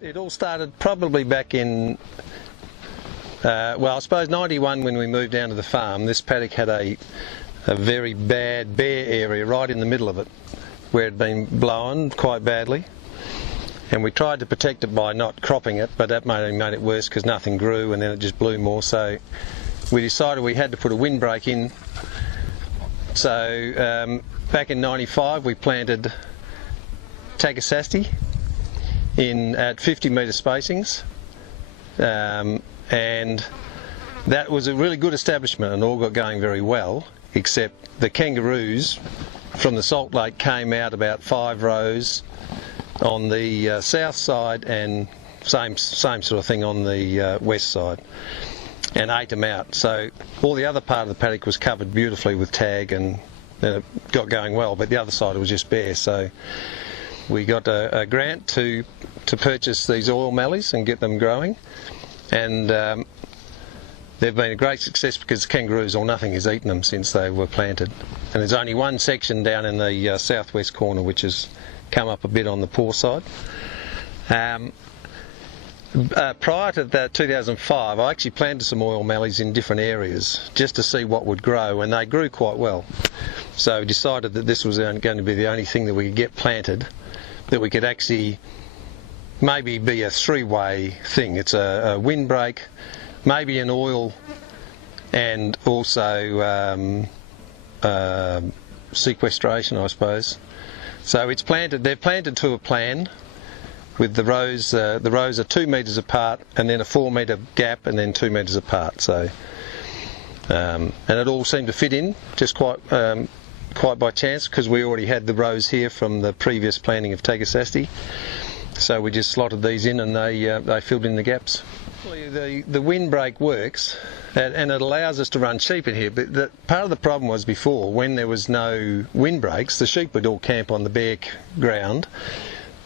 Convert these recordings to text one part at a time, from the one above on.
It all started probably back in, well, I suppose 91 when we moved down to the farm. This paddock had a very bad bare area right in the middle of it where it had been blown quite badly. And we tried to protect it by not cropping it, but that made it worse because nothing grew and then it just blew more. So we decided we had to put a windbreak in. So back in 95 we planted Tagasasti at 50 metre spacings, and that was a really good establishment and all got going very well, except the kangaroos from the salt lake came out about 5 rows on the south side and same sort of thing on the west side, and ate them out. So all the other part of the paddock was covered beautifully with tag and it got going well, but the other side was just bare. So we got a grant to purchase these oil mallees and get them growing, and they've been a great success because kangaroos or nothing has eaten them since they were planted. And there's only one section down in the southwest corner which has come up a bit on the poor side. Prior to that 2005 I actually planted some oil mallees in different areas just to see what would grow, and they grew quite well. So we decided that this was going to be the only thing that we could get planted that we could actually maybe be a 3-way thing. It's a windbreak, maybe an oil, and also sequestration, I suppose. So it's planted. They're planted to a plan with the rows. The rows are 2 metres apart, and then a 4 metre gap, and then 2 metres apart. So, and it all seemed to fit in just quite by chance because we already had the rows here from the previous planting of Tagasasti. So we just slotted these in, and they filled in the gaps. The windbreak works, and it allows us to run sheep in here, but part of the problem was before, when there was no windbreaks, the sheep would all camp on the bare ground,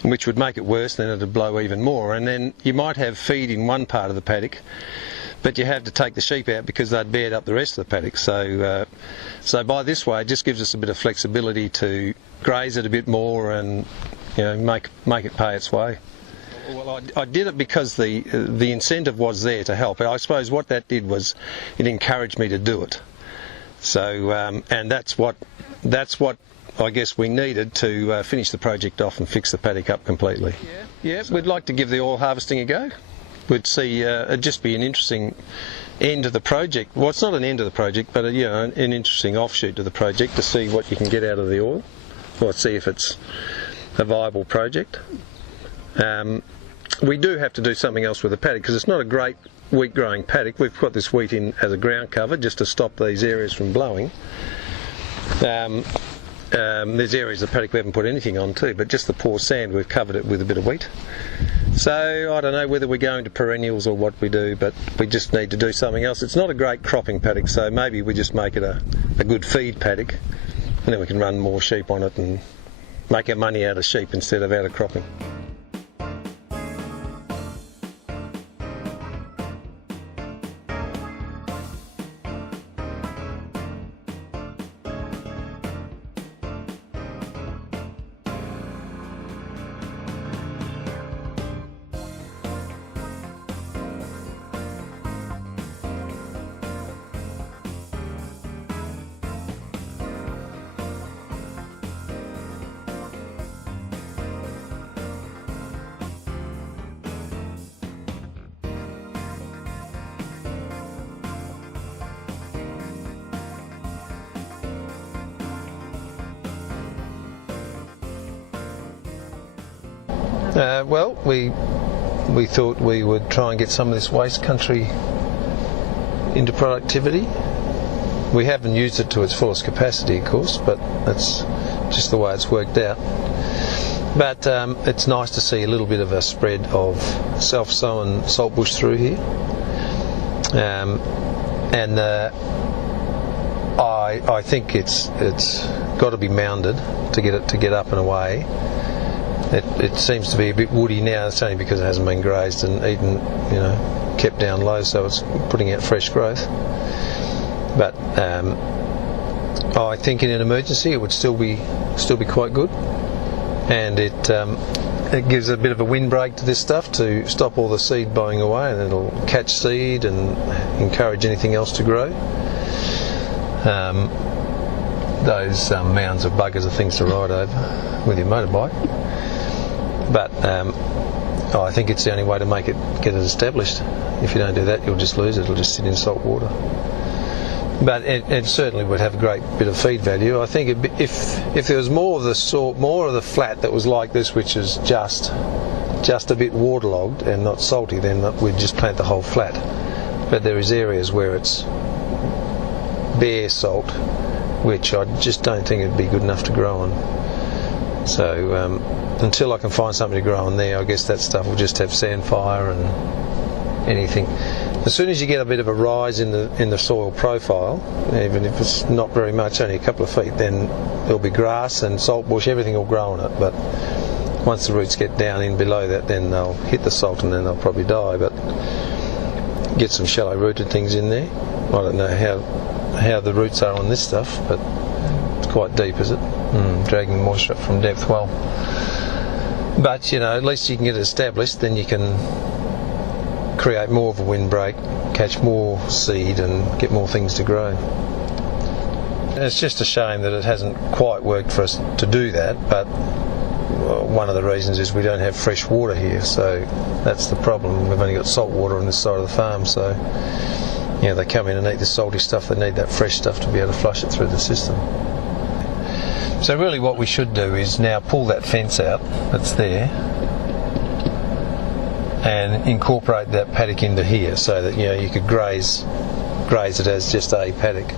which would make it worse, then it would blow even more, and then you might have feed in one part of the paddock, but you have to take the sheep out because they'd bared up the rest of the paddock. So by this way, it just gives us a bit of flexibility to graze it a bit more and make it pay its way. Well, I did it because the incentive was there to help. I suppose what that did was it encouraged me to do it. So and that's what I guess we needed to finish the project off and fix the paddock up completely. Yeah, we'd like to give the oil harvesting a go. We'd see it'd just be an interesting end of the project. Well, it's not an end of the project, but an interesting offshoot to the project to see what you can get out of the oil, or see if it's a viable project. We do have to do something else with the paddock because it's not a great wheat growing paddock. We've put this wheat in as a ground cover just to stop these areas from blowing. There's areas of the paddock we haven't put anything on too, but just the poor sand, we've covered it with a bit of wheat. So I don't know whether we're going to perennials or what we do, but we just need to do something else. It's not a great cropping paddock, so maybe we just make it a good feed paddock, and then we can run more sheep on it and make our money out of sheep instead of out of cropping. Well, we thought we would try and get some of this waste country into productivity. We haven't used it to its fullest capacity, of course, but that's just the way it's worked out. But it's nice to see a little bit of a spread of self-sown saltbush through here. And I think it's got to be mounded to get up and away. It seems to be a bit woody now. It's only because it hasn't been grazed and eaten, kept down low, so it's putting out fresh growth. But I think in an emergency it would still be quite good, and it it gives a bit of a windbreak to this stuff to stop all the seed blowing away, and it'll catch seed and encourage anything else to grow. Those mounds of buggers are things to ride over with your motorbike, but I think it's the only way to get it established. If you don't do that, you'll just lose it. It'll just sit in salt water. But it certainly would have a great bit of feed value. I think if there was more of the flat that was like this, which is just a bit waterlogged and not salty, then we'd just plant the whole flat. But there is areas where it's bare salt, which I just don't think it'd be good enough to grow on. So until I can find something to grow on there, I guess that stuff will just have sandfire and anything. As soon as you get a bit of a rise in the soil profile, even if it's not very much, only a couple of feet, then there'll be grass and saltbush, everything will grow on it. But once the roots get down in below that, then they'll hit the salt and then they'll probably die. But get some shallow rooted things in there. I don't know how the roots are on this stuff, but it's quite deep, is it? Dragging the moisture up from depth well. But at least you can get it established, then you can create more of a windbreak, catch more seed and get more things to grow. And it's just a shame that it hasn't quite worked for us to do that, but one of the reasons is we don't have fresh water here, so that's the problem. We've only got salt water on this side of the farm, so they come in and eat the salty stuff. They need that fresh stuff to be able to flush it through the system. So really what we should do is now pull that fence out that's there and incorporate that paddock into here, so that you could graze it as just a paddock.